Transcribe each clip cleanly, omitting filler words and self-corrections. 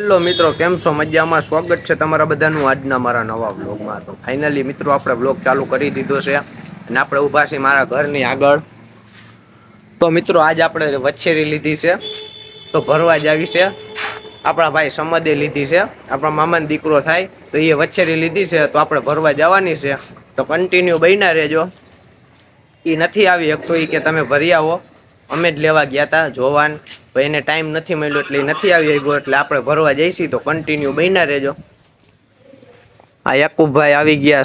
Hello મિત્રો, કેમ છો? મજામાં? સ્વાગત છે તમારા બધાનું આજના મારા નવા બ્લોગમાં. તો ફાઇનલી મિત્રો આપણે બ્લોગ ચાલુ કરી દીધો છે અને આપણે ઊભા છીએ મારા ઘરની આગળ. તો મિત્રો આજ આપણે વછેરી લીધી છે તો ભરવા જ આવી છે. આપણા ભાઈ સમદે લીધી છે, આપણા મામાનો દીકરો થાય તો એ વછેરી લીધી છે તો આપણે ભરવા જવાની છે. તો કન્ટિન્યુ બન્યા રહેજો. એ નથી આવી શકતો, એ કે તમે ભરી આવો. અમે જ લેવા ગયા તા જોવાન, એને ટાઈમ નથી મળ્યો એટલે નથી આવી શકયો. એટલે આપણે ભરવા જઈશી તો કન્ટિન્યુ બન્યા રહેજો. આ યાકુબભાઈ આવી ગયા.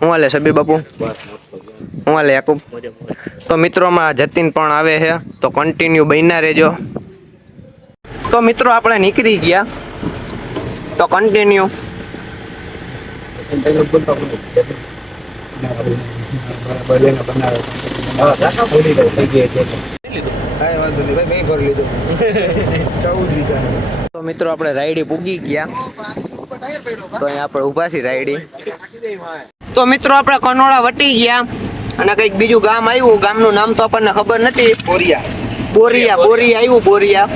હું હાલે સબીર બાપુ? હું હાલે યાકુબ? તો મિત્રોમાં જતીન પણ આવે છે તો કન્ટિન્યુ બન્યા રહેજો. તો મિત્રો આપણે નીકળી ગયા તો કન્ટિન્યુ. તો મિત્રો આપણે રાયડી પૂગી ગયા તો અહીંયા આપણે ઊભા છીએ રાયડી. તો મિત્રો આપણે કનોડા વટી ગયા અને કંઈક બીજું ગામ આવ્યું. ગામનું નામ તો આપણને ખબર નથી. બોરિયા બોરિયા બોરિયા આવ્યું. બોરિયા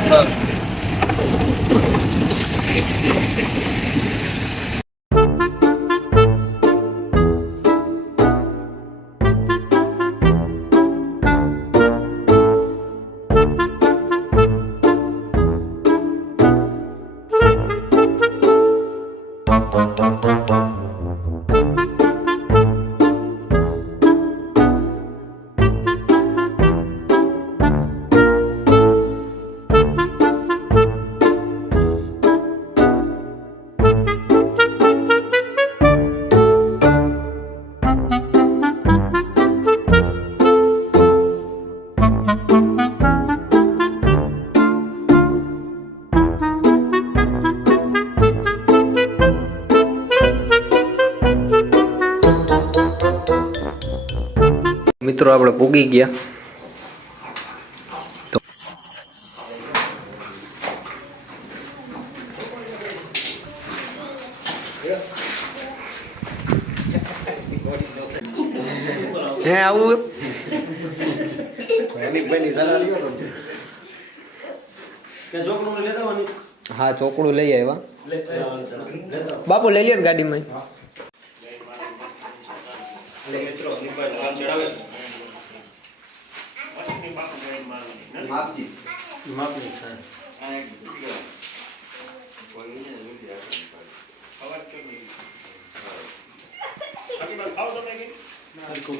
મિત્રો આપણે પૂગી ગયા. હે આવું હા, ચોકડું લઈ આવ્યા. બાપુ લઈ લે ગાડીમાં.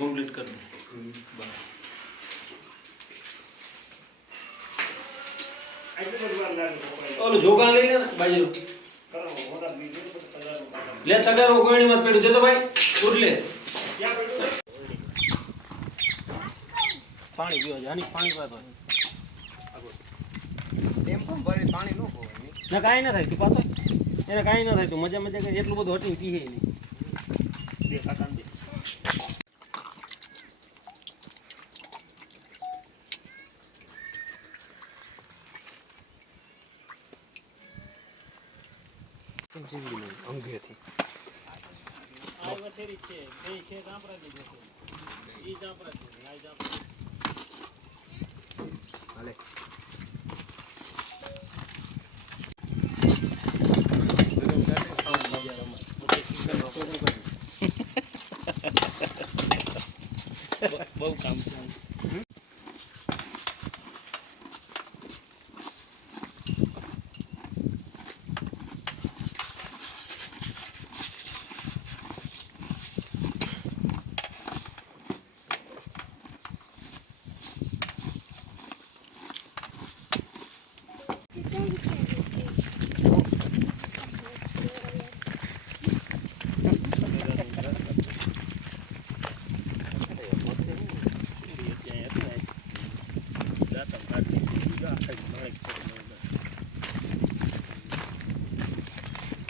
कंप्लीट कर दो जोगान ले बाजू ले तगार कोणी मत पेडू देतो भाई उरले पानी पीवा जानी पानी पातो टेम पण ભરે પાણી નો પોવાય ને કાઈ ના થાય તું પાતો એને કાઈ ના થાય તું મજા મજા કરી એટલું બધું હટી પીહે નહીં બે કાકાન દે અંગેથી આ વસેરી છે બે છે ગામડા દી છે ઈ જાપરા છે આ જાપરા હાલે બહુ કામ છે.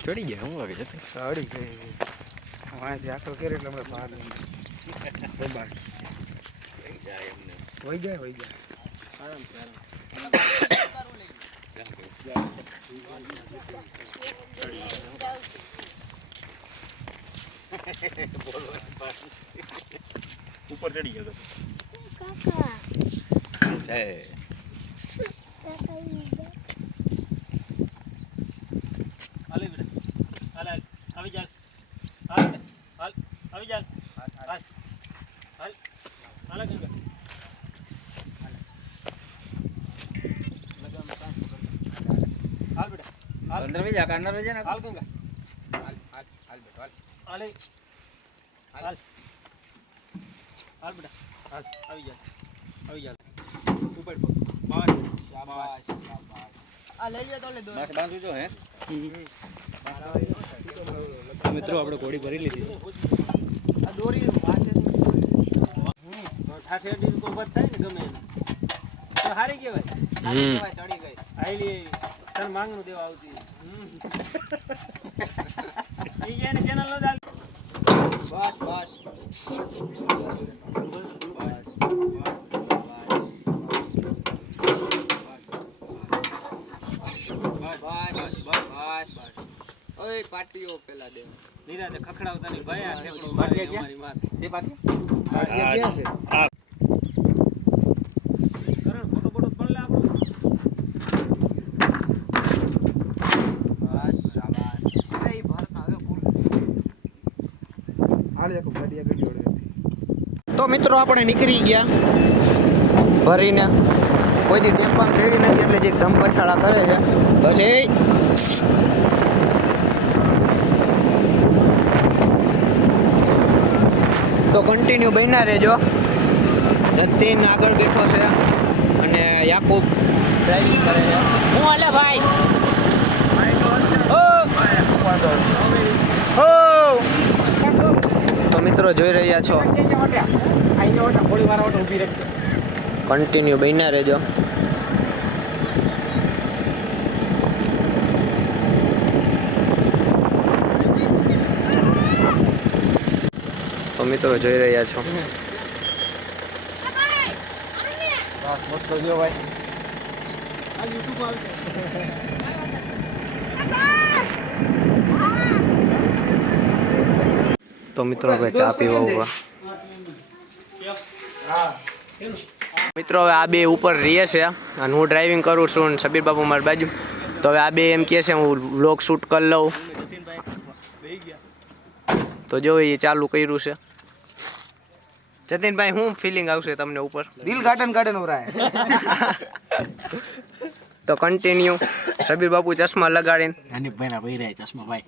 ચડી ગયા હું લાગે છે ચડી ગઈ વાંચી આખો કરે એટલે અમે ભાગ બાય જાય એમને વઈ જાય આરામ ઉપર ચડી ગયો કાકા જય આવી જા હાલ હાલ આવી જા હાલ હાલ હાલ ગંગા હાલ બેટા હાલ અંદર વે જા ને હાલ ગંગા હાલ બેટા હાલ હાલ હાલ બેટા હાલ આવી જા ઉપર બાસ શાબાશ આ લઈ લે તો લે દો બસ બાંધું જો હે મિત્રો આપણે ઘોડી ભરી લીધી આ દોરી વાસે ઠાઠે ડી કો બત થાય ને ગમે એને તો હારી કહેવાય ચડી ગઈ આઈલી તર માંગનું દેવા આવતી ઈ એને ચેનલ નો ચાલ બસ બસ ઓય પાટીઓ પેલા દે નીરાતે ખખડાવતા ની ભાઈ આ ઠેકડો મારી અમારી માર દે પાટી ક્યાં છે કરણ ફોટો પણ લે આપણો બસ શાબાશ હવે ઈ ભરતા હવે ફૂલ હાલ એક ગાડી ઓળે તો મિત્રો આપણે નીકળી ગયા ભરીને કોઈ દી ટેમ્પામાં ચડી નથી એટલે જે ધમ પછાડા કરે છે બસ એ તો કન્ટિન્યુ બન્યા રહેજો. જતીન આગળ બેઠો છે અને યાકુબ ડ્રાઇવિંગ કરે છે. હું હાલે ભાઈ તો મિત્રો જોઈ રહ્યા છો કન્ટિન્યુ બન્યા રહેજો. તો મિત્રો જોઈ રહ્યા છો તો મિત્રો હવે ચા પીવા ઉભા. મિત્રો હવે આ બે ઉપર રહીએ છે અને હું ડ્રાઇવિંગ કરું છું અને સબીર બાપુ મારી બાજુ. તો હવે આ બે એમ કહે છે હું વ્લોગ શૂટ કરી લઉં તો જો એ ચાલુ કર્યું છે. જતીનભાઈ શું ફિલિંગ આવશે તમને ઉપર? દિલ ગાર્ડન ગાર્ડન हो रहा है. તો કન્ટિન્યુ સબીર બાપુ ચશ્મા લગાડીને અનિપ ભાઈ ના ભાઈ રહ્યા ચશ્મા ભાઈ.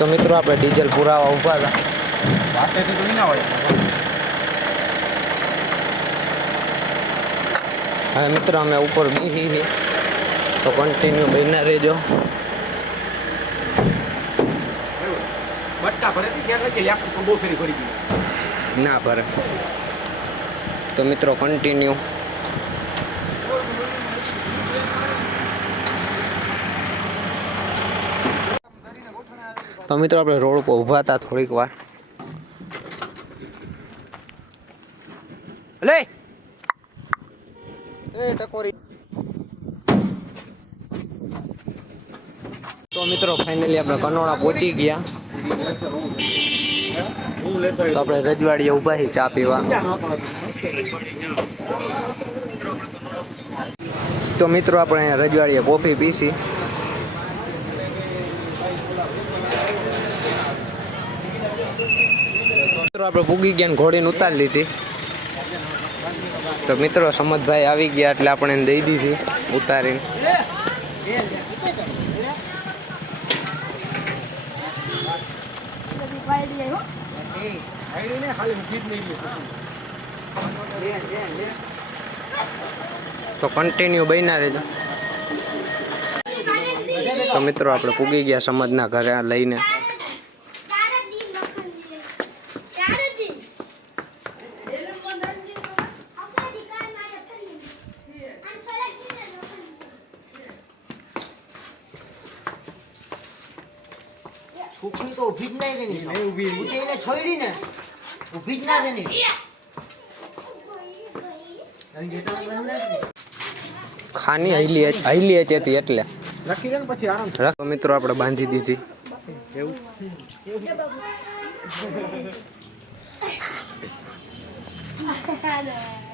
તો મિત્રો આપણે ડીઝલ પુરાવા ઊભા હતા. વાટેથી તો ના હોય. હવે મિત્રો અમે ઉપર બેસી તો કન્ટિન્યુ બન્યા રહેજો. બટકા ભરે ત્યારે કે યાક તો બહુ ફેરી ભરી ગઈ ના ભરે. તો મિત્રો કન્ટિન્યુ તો મિત્રો આપણે રોડ ઉપર ઊભા હતા થોડીક વાર. લે એ ટકોરી તો મિત્રો ફાઇનલી આપણે કનોડા પહોંચી ગયા. તો આપણે રજવાડીએ ઊભા છીએ ચા પીવા. તો મિત્રો આપણે અહીંયા રજવાડીએ કોફી પીસી. મિત્રો આપણે પૂગી ગયા ને ઘોડીને ઉતારી લીધી. તો મિત્રો સમદભાઈ આવી ગયા એટલે આપણે એને દઈ દીધી ઉતારીને. તો કન્ટિન્યુ બન્યા રહેજો. તો મિત્રો આપણે પૂગી ગયા સમદના ઘરે લઈને. છોકરી તો ઊભી જ નહીં રહેની. ઊભી એને છોડી ને ઊભી જ ના રહેની. ખાની હૈલી હતી એટલે લખી દે ને પછી આરામ. રાખો મિત્રો આપણે બાંધી દીધી. Ada.